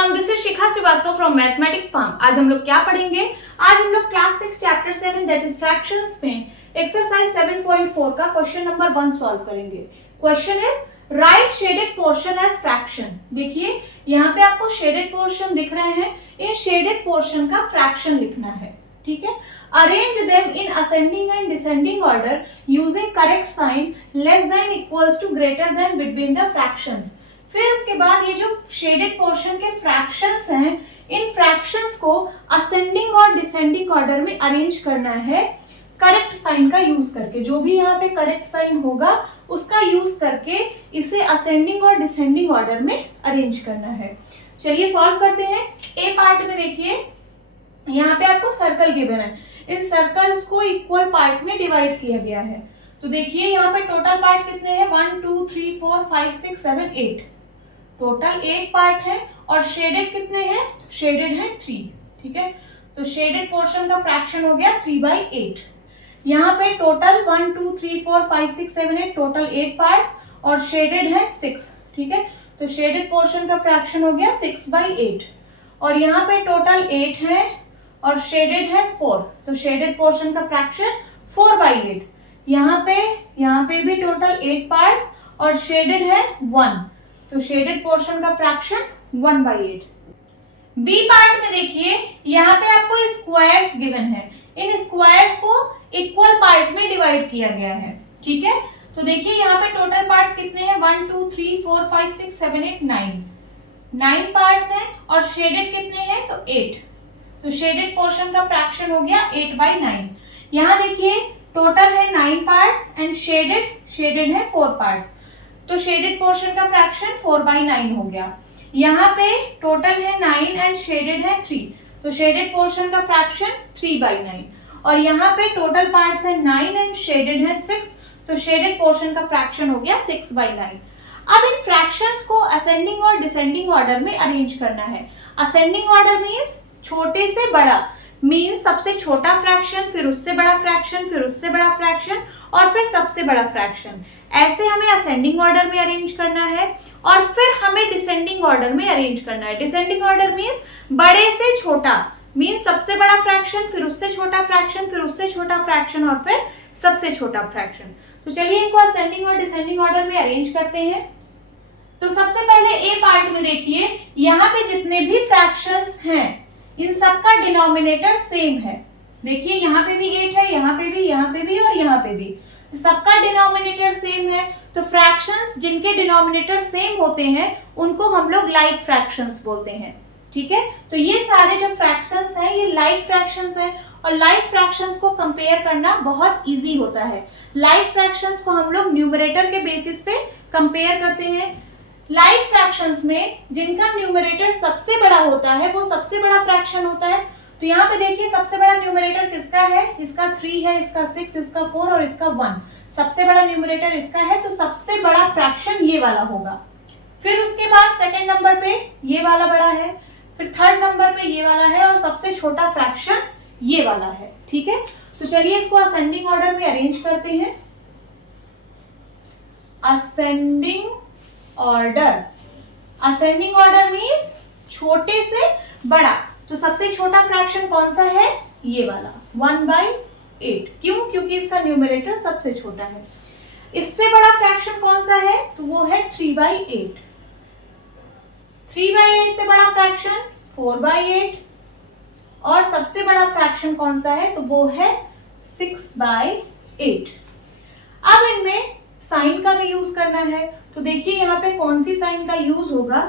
Everyone, this is Shikha Srivastava from mathematics farm. आज हम लोग क्या पढ़ेंगे? आज हम लोग class 6 chapter 7 that is fractions में एक्सरसाइज 7.4 का क्वेश्चन नंबर 1 सॉल्व करेंगे। Question is write shaded portion as fraction. देखिए यहाँ पे आपको शेडेड पोर्शन दिख रहे हैं, इन शेडेड पोर्शन का फ्रैक्शन लिखना है। ठीक है, arrange them in ascending and descending order using correct sign less than equals to greater than between the fractions. फिर उसके बाद ये जो शेडेड पोर्शन के फ्रैक्शंस हैं, इन फ्रैक्शंस को असेंडिंग और डिसेंडिंग ऑर्डर में अरेंज करना है करेक्ट साइन का यूज करके। जो भी यहाँ पे करेक्ट साइन होगा उसका यूज करके इसे असेंडिंग और डिसेंडिंग ऑर्डर में अरेंज करना है। चलिए सॉल्व करते हैं। ए पार्ट में देखिए यहाँ पे आपको सर्कल गिवन है, इन सर्कल्स को इक्वल पार्ट में डिवाइड किया गया है। तो देखिए यहाँ पे टोटल पार्ट कितने हैं? 1 2 3 4 5 6 7 8, टोटल 8 पार्ट है। और शेडेड कितने हैं? शेडेड है 3। ठीक है, तो शेडेड पोर्शन का फ्रैक्शन हो गया 3/8। यहाँ पे टोटल 1 2 3 4 5 6 7 8 टोटल 8 पार्ट और शेडेड है 6। ठीक है, तो शेडेड पोर्शन का फ्रैक्शन हो गया 6/8। और यहाँ पे टोटल 8 है और शेडेड है 4, तो शेडेड पोर्शन का फ्रैक्शन 4/8। यहाँ पे भी टोटल 8 पार्ट्स और शेडेड है 1, तो शेडेड पोर्शन का फ्रैक्शन 1/8। बी पार्ट में देखिए यहाँ पे आपको स्क्वायर्स गिवन है, इन स्क्वायर्स को इक्वल पार्ट में डिवाइड किया गया है। ठीक है, तो देखिए यहाँ पे टोटल पार्ट्स कितने हैं? 1 2 3 4 5 6 7 8 9 पार्ट्स हैं और शेडेड कितने हैं? तो 8, तो शेडेड पोर्शन का फ्रैक्शन हो गया 8/9। यहाँ देखिए टोटल है 9 पार्ट्स एंड शेडेड है 4 पार्ट्स, तो शेडेड पोर्शन का फ्रैक्शन 4/9 हो गया। यहाँ पे टोटल है 9 एंड शेडेड है 3, तो शेडेड पोर्शन का फ्रैक्शन 3/9। और यहाँ पे टोटल पार्ट्स है 9 एंड शेडेड है 6, तो शेडेड पोर्शन का फ्रैक्शन हो गया 6/9। अब इन फ्रैक्शंस को असेंडिंग और डिसेंडिंग ऑर्डर में अरेंज करना है। असेंडिंग ऑर्डर मीन्स छोटे से बड़ा, मीन्स सबसे छोटा फ्रैक्शन, फिर उससे बड़ा फ्रैक्शन, फिर उससे बड़ा फ्रैक्शन और फिर सबसे बड़ा फ्रैक्शन। ऐसे हमें असेंडिंग ऑर्डर में अरेंज करना है और फिर हमें डिसेंडिंग ऑर्डर में अरेंज करना है। डिसेंडिंग ऑर्डर मीन्स बड़े से छोटा, मीन्स सबसे बड़ा फ्रैक्शन, फिर उससे छोटा फ्रैक्शन, फिर उससे छोटा फ्रैक्शन और फिर सबसे छोटा फ्रैक्शन। तो चलिए इनको असेंडिंग और डिसेंडिंग ऑर्डर में अरेंज करते हैं। तो सबसे पहले ए पार्ट में देखिए यहाँ पे जितने भी फ्रैक्शंस हैं इन सबका डिनोमिनेटर सेम है। देखिए यहाँ पे भी 8 है, यहाँ पे भी और यहाँ पे भी, सबका डिनोमिनेटर सेम है। तो फ्रैक्शंस जिनके डिनोमिनेटर सेम होते हैं उनको हम लोग लाइक फ्रैक्शंस बोलते हैं। ठीक है, तो ये सारे जो फ्रैक्शंस हैं ये लाइक फ्रैक्शंस हैं और लाइक फ्रैक्शंस को कंपेयर करना बहुत इजी होता है। लाइक फ्रैक्शंस को हम लोग न्यूमरेटर के बेसिस पे कंपेयर करते हैं। लाइक फ्रैक्शंस में जिनका न्यूमरेटर सबसे बड़ा होता है वो सबसे बड़ा फ्रैक्शन होता है। तो यहाँ पे देखिए सबसे बड़ा न्यूमरेटर किसका है? इसका 3 है, इसका 6, इसका 4 और इसका 1। सबसे बड़ा न्यूमरेटर इसका है, तो सबसे बड़ा फ्रैक्शन ये वाला होगा। फिर उसके बाद सेकंड नंबर पे ये वाला बड़ा है, फिर थर्ड नंबर पे ये वाला है और सबसे छोटा फ्रैक्शन ये वाला है। ठीक है, तो चलिए इसको असेंडिंग ऑर्डर में अरेंज करते हैं। Ascending order, ascending order means छोटे से बड़ा। तो सबसे छोटा फ्रैक्शन कौन सा है? ये वाला 1/8। क्यों? क्योंकि इसका न्यूमरेटर सबसे छोटा है। इससे बड़ा फ्रैक्शन कौन सा है? तो वो है 3/8। 3/8 से बड़ा फ्रैक्शन 4/8 और सबसे बड़ा फ्रैक्शन कौन सा है? तो वो है 6/8। अब इनमें साइन का भी यूज करना है। तो देखिए यहाँ पे कौन सी साइन का यूज होगा?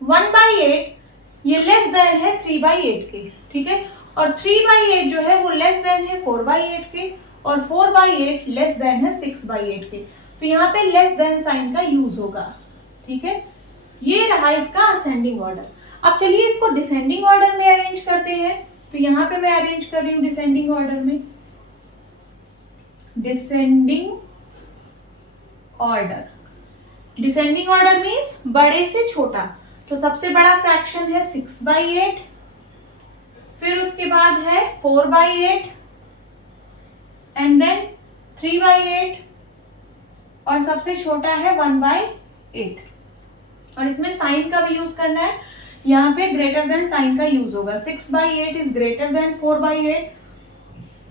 1/8 ये लेस देन है 3/8 के। ठीक है, और 3/8 जो है वो लेस देन है 4/8 के और 4/8 लेस देन है 6/8 के। तो यहाँ पे लेस देन साइन का यूज होगा। ठीक है, ये रहा इसका असेंडिंग ऑर्डर। अब चलिए इसको डिसेंडिंग ऑर्डर में अरेंज करते हैं। तो यहाँ पे मैं अरेंज कर रही हूँ डिसेंडिंग ऑर्डर में। Descending order, descending order means बड़े से छोटा। तो सबसे बड़ा फ्रैक्शन है 6/8, फिर उसके बाद है 4/8 एंड देन 3/8 और सबसे छोटा है 1/8। और इसमें साइन का भी यूज करना है। यहाँ पे ग्रेटर देन साइन का यूज होगा। 6/8 is greater than 4/8,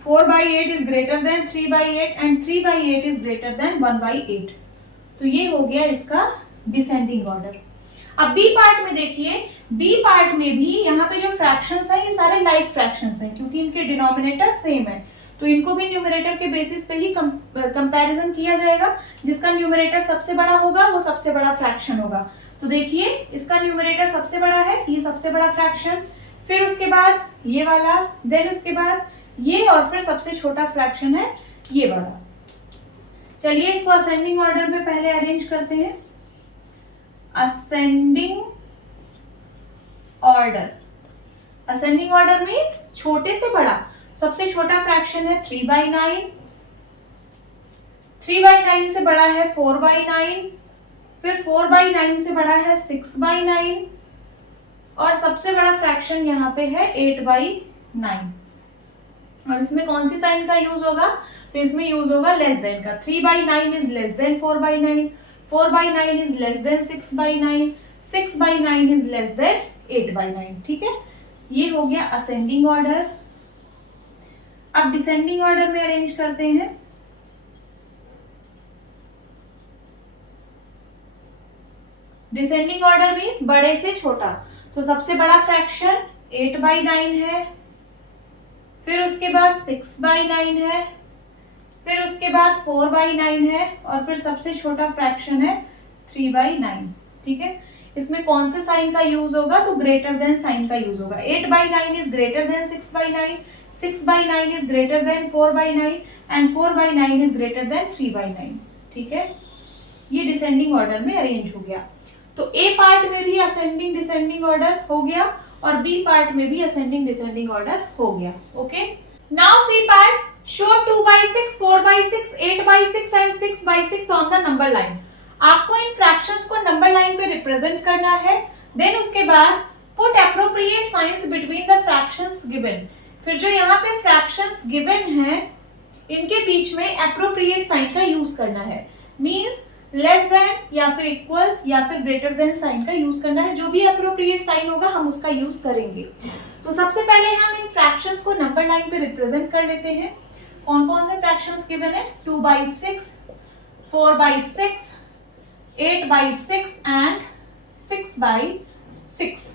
4/8 is greater than 3/8 and 3/8 is greater than 1/8। तो ये हो गया इसका डिसेंडिंग ऑर्डर। अब बी पार्ट में देखिए, बी पार्ट में भी यहाँ पे जो फ्रैक्शंस है ये सारे लाइक फ्रैक्शंस हैं, क्योंकि इनके डिनोमिनेटर सेम है, तो इनको भी न्यूमरेटर के बेसिस पे ही कंपैरिजन किया जाएगा। जिसका न्यूमरेटर सबसे बड़ा होगा वो सबसे बड़ा फ्रैक्शन होगा। तो देखिए इसका न्यूमरेटर सबसे बड़ा है, ये सबसे बड़ा फ्रैक्शन, फिर उसके बाद ये वाला, देन उसके बाद ये, और फिर सबसे छोटा फ्रैक्शन है ये वाला। चलिए इसको असेंडिंग ऑर्डर में पहले अरेंज करते हैं। Ascending order, ascending order means छोटे से बड़ा। सबसे छोटा फ्रैक्शन है 3/9, 3/9 से बड़ा है 4/9, फिर 4/9 से बड़ा है 6/9, और सबसे बड़ा फ्रैक्शन यहाँ पे है 8/9। और इसमें कौन सी साइन का यूज होगा? तो इसमें यूज होगा लेस देन का। 3/9 is less than 4/9, 4/9 is less than 6/9, 6/9 is less than 8/9। ठीक है, ये हो गया असेंडिंग ऑर्डर। अब डिसेंडिंग ऑर्डर में अरेंज करते हैं। डिसेंडिंग ऑर्डर मीन्स बड़े से छोटा। तो सबसे बड़ा फ्रैक्शन 8/9 है, फिर उसके बाद 6/9 है, फिर उसके बाद 4/9 है, और फिर सबसे छोटा फ्रैक्शन है 3/9। ठीक है, इसमें कौन से साइन का यूज होगा? तो ग्रेटर देन साइन का यूज होगा। 8/9 is greater than 6/9, 6/9 is greater than 4/9 and 4/9 is greater than 3/9। ठीक है, ये डिसेंडिंग ऑर्डर में अरेंज हो गया। तो ए पार्ट में भी असेंडिंग डिसेंडिंग ऑर्डर हो गया, और बी पार्ट में भी असेंडिंग डिसेंडिंग ऑर्डर हो गया। Okay, now C part, show 2/6, 4/6, 8/6 and 6/6 on the number line. आपको इन फ्रैक्शंस को नंबर लाइन पे रिप्रेजेंट करना है। देन उसके बाद put appropriate signs between the fractions given. फिर जो यहाँ पे फ्रैक्शंस गिवन है इनके बीच में एप्रोप्रिएट साइन का यूज करना है। मींस लेस देन या फिर इक्वल या फिर ग्रेटर देन साइन का यूज करना है। जो भी एप्रोप्रिएट साइन होगा हम उसका यूज करेंगे। तो सबसे पहले हम इन फ्रैक्शंस को नंबर लाइन पे रिप्रेजेंट कर लेते हैं। कौन कौन से फ्रैक्शंस गिवन है? 2/6, 4/6, 8/6 एंड 6/6।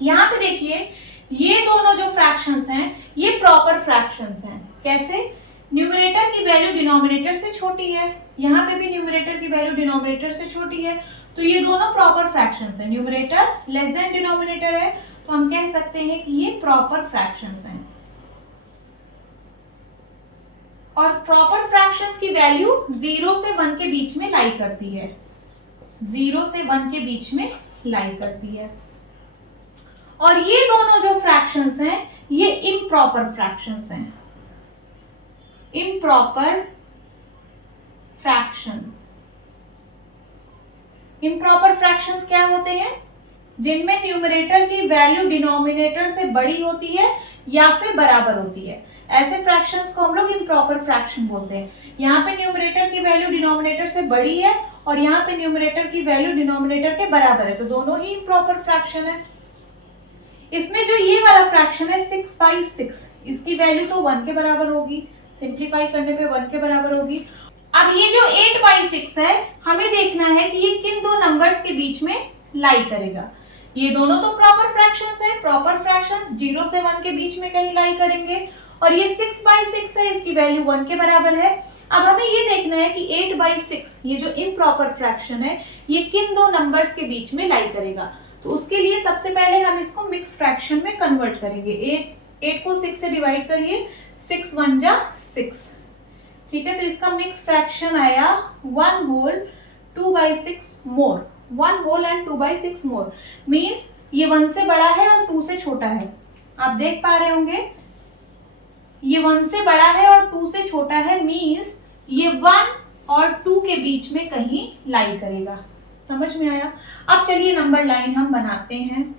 यहाँ पे देखिए ये दोनों जो फ्रैक्शंस हैं ये प्रॉपर फ्रैक्शंस हैं। कैसे? न्यूमरेटर की वैल्यू डिनोमिनेटर से छोटी है, यहाँ पे भी न्यूमरेटर की वैल्यू डिनोमिनेटर से छोटी है, तो ये दोनों प्रॉपर फ्रैक्शंस हैं। न्यूमरेटर लेस देन डिनोमिनेटर है, तो हम कह सकते हैं कि ये प्रॉपर फ्रैक्शंस हैं। और प्रॉपर फ्रैक्शंस की वैल्यू 0 से 1 के बीच में लाई करती है, 0 से 1 के बीच में लाई करती है। और ये दोनों जो फ्रैक्शंस हैं ये इम्प्रॉपर फ्रैक्शंस हैं, इम्प्रॉपर फ्रैक्शंस। इम्प्रॉपर फ्रैक्शंस क्या होते हैं? जिनमें न्यूमरेटर की वैल्यू डिनोमिनेटर से बड़ी होती है या फिर बराबर होती है, ऐसे फ्रैक्शंस को हम लोग इम्प्रॉपर फ्रैक्शन बोलते हैं। यहाँ पे न्यूमरेटर की वैल्यू डिनोमिनेटर से बड़ी है और यहाँ पे न्यूमरेटर की वैल्यू डिनोमिनेटर के बराबर है, तो दोनों ही इम्प्रॉपर फ्रैक्शन है। इसमें जो ये वाला फ्रैक्शन है 6/6, इसकी वैल्यू तो 1 के बराबर होगी, सिंप्लीफाई करने पे 1 के बराबर होगी। अब ये जो 8/6 है हमें देखना है कि ये किन दो नंबर्स के बीच में लाई करेगा। ये दोनों तो प्रॉपर फ्रैक्शंस है, प्रॉपर फ्रैक्शंस 0 से 1 के बीच में कहीं लाई करेंगे, और ये 6/6 है, इसकी वैल्यू 1 के बराबर है। अब हमें ये देखना है कि 8/6 ये जो इम्प्रॉपर फ्रैक्शन है ये किन दो नंबर्स के बीच में लाई करेगा। तो उसके लिए सबसे पहले हम इसको मिक्स फ्रैक्शन में कन्वर्ट करेंगे। 8 को 6 से डिवाइड करिए, 6 1 जा 6। ठीक है, तो इसका मिक्स फ्रैक्शन आया 1 whole 2/6 more, 1 whole and 2/6 more. Means ये 1 से बड़ा है और 2 से छोटा है। आप देख पा रहे होंगे ये 1 से बड़ा है और 2 से छोटा है, मीन्स ये 1 और 2 के बीच में कहीं लाई करेगा। समझ में आया? अब चलिए नंबर लाइन हम बनाते हैं।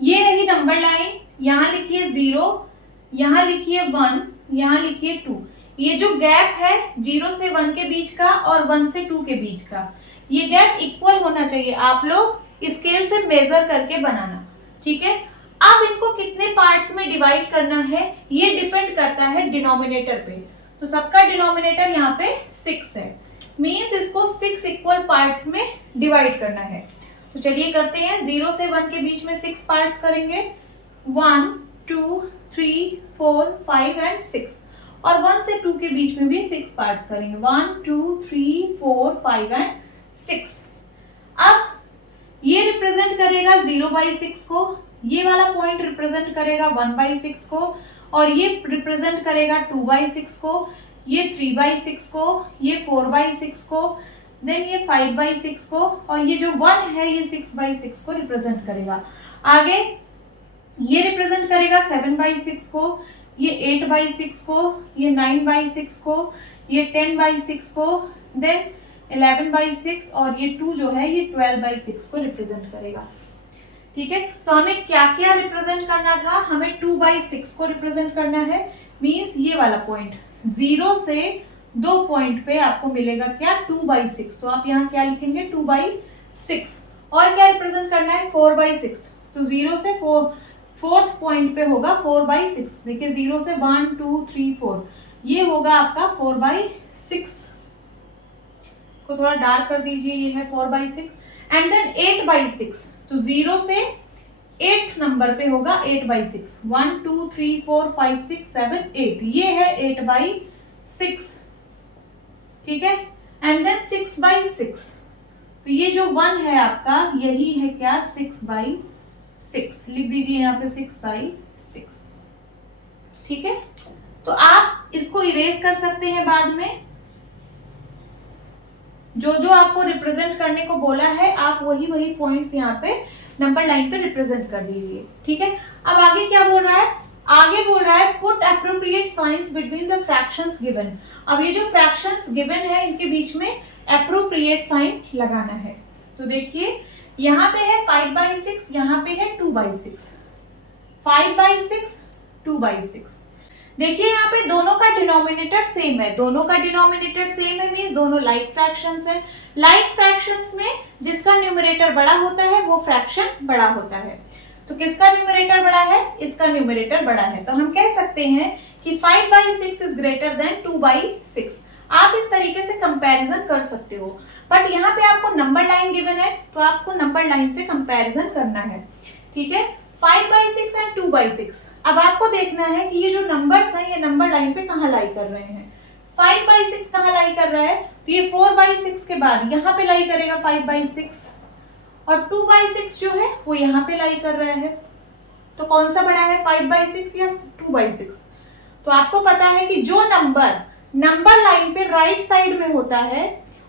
ये रही नंबर लाइन, यहां लिखिए 0, यहां लिखिए 1, यहां लिखिए 2। ये जो गैप है 0 से 1 के बीच का और 1 से 2 के बीच का, ये गैप इक्वल होना चाहिए। आप लोग स्केल से मेजर करके बनाना, ठीक है। अब इनको कितने पार्ट्स में डिवाइड करना है ये डिपेंड करता है डिनोमिनेटर पे। तो सबका डिनोमिनेटर यहाँ पे 6 है, मींस इसको 6 इक्वल पार्ट्स में डिवाइड करना है। तो चलिए करते हैं, 0 से 1 के बीच में 6 पार्ट्स करेंगे, 1 2 3 4 5 एंड 6, और 1 से 2 के बीच में भी 6 पार्ट्स करेंगे, 1 2 3 4 5 एंड 6। अब ये रिप्रेजेंट करेगा 0/6 को, ये वाला पॉइंट रिप्रेजेंट करेगा 1/6 को, और ये रिप्रेजेंट करेगा 2/6 को, ये 3/6 को, ये 4/6 को, देन ये 5/6 को, और ये जो 1 है ये 6/6 को रिप्रेजेंट करेगा। आगे ये रिप्रेजेंट करेगा 7/6 को, ये 8/6 को, ये 9/6 को, ये 10/6 को, देन 11/6, और ये 2 जो है ये 12/6 को रिप्रेजेंट करेगा, ठीक है। तो हमें क्या क्या रिप्रेजेंट करना था, हमें 2/6 को रिप्रेजेंट करना है, मींस ये वाला पॉइंट 0 से 2 पॉइंट पे आपको मिलेगा क्या, 2/6। तो आप यहाँ क्या लिखेंगे, 2/6। और क्या रिप्रेजेंट करना है, 4/6। तो 0 से 4th पॉइंट पे होगा 4/6। देखिए 0 से 1 2 3 4, ये होगा आपका 4/6। को थोड़ा डार्क कर दीजिए, ये है 4/6। एंड देन 8/6, तो 0 से 8th नंबर पे होगा 8/6, 1 2 3 4 5 6 7 8, ये है 8/6, ठीक है। एंड देन 6/6, तो ये जो 1 है आपका यही है क्या, 6/6, लिख दीजिए यहाँ पे 6/6, ठीक है। तो आप इसको इरेज कर सकते हैं बाद में, जो जो आपको रिप्रेजेंट करने को बोला है आप वही पॉइंट्स यहाँ पे नंबर लाइन पे रिप्रेजेंट कर दीजिए, ठीक है। अब आगे क्या बोल रहा है, आगे बोल रहा है put appropriate signs between the fractions given. अब ये जो फ्रैक्शंस गिवन है इनके बीच में एप्रोप्रिएट साइन लगाना है। तो देखिए यहाँ पे है 5/6, यहाँ पे है 2/6, 5/6 2/6। देखिए यहाँ पे दोनों का डिनोमिनेटर सेम है, दोनों का डिनोमिनेटर सेम है मींस दोनों लाइक फ्रैक्शंस है। लाइक फ्रैक्शंस में जिसका न्यूमरेटर बड़ा होता है वो फ्रैक्शन बड़ा होता है। तो किसका न्यूमरेटर बड़ा है, इसका न्यूमरेटर बड़ा है। तो हम कह सकते हैं कि 5/6 इज ग्रेटर देन 2/6। आप इस तरीके से कंपैरिजन कर सकते हो, बट यहाँ पे आपको नंबर लाइन गिवन है तो आपको नंबर लाइन से कंपैरिजन करना है, ठीक है। 5/6 एंड 2/6। अब आपको देखना है कि ये जो नंबर्स हैं ये नंबर लाइन पे कहाँ लाई कर रहे हैं। 5/6 कहाँ लाई कर रहा है, तो ये 4/6 के बाद यहाँ पे लाई करेगा 5/6, और 2/6 जो है वो यहाँ पे लाई कर रहा है। तो कौन सा बड़ा है, 5/6 या 2/6? तो आपको पता है कि जो नंबर लाइन पे राइट साइड में होता है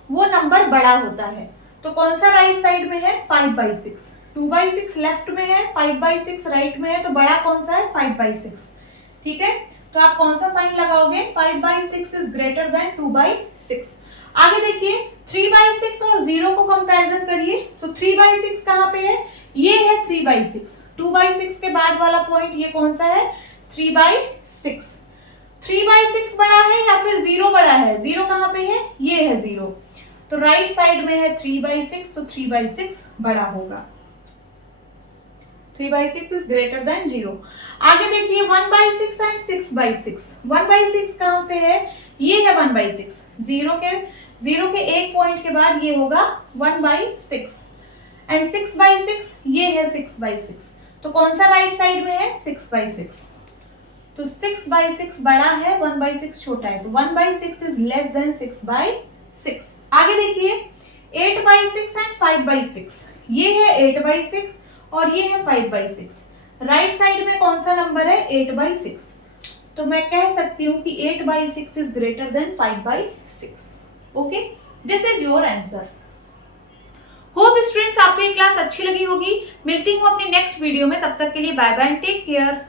वो नंबर बड़ा होता है। तो कौन सा राइट साइड में है, 5/6। 2/6 लेफ्ट में है, 5/6 राइट में है, तो बड़ा कौन सा है, 5/6, ठीक है। तो आप कौन सा साइन लगाओगे, 5/6 इज ग्रेटर देन 2/6। आगे देखिए 3/6 और 0 को कंपैरिजन करिए, तो 3/6 कहाँ पे है, ये है 3/6। 2/6 के बाद वाला पॉइंट ये कौन सा है, 3/6। 3/6 बड़ा है या फिर 0 बड़ा है, 0 कहाँ पे है, ये है 0। तो राइट साइड में है 3/6, तो 3/6 बड़ा होगा, 3/6 is greater than 0। आगे देखिए 1/6 एंड 6/6। 1/6 कहाँ पे है, ये है 1/6। 0 के एक पॉइंट के बाद ये होगा 1/6, एंड 6/6 ये है 6/6। तो कौन सा राइट साइड में है, 6/6। तो 6/6 बड़ा है, 1/6 छोटा है, तो 1/6 इज लेस देन 6/6। आगे देखिए 8/6 एंड 5/6। ये है 8/6 और ये है 5/6। राइट साइड में कौन सा नंबर है, 8/6। तो मैं कह सकती हूँ कि 8/6 is greater than 5/6। Okay, this is your answer. Hope students आपको ये क्लास अच्छी लगी होगी। मिलती हूँ अपनी नेक्स्ट वीडियो में, तब तक के लिए बाय बाय, टेक केयर।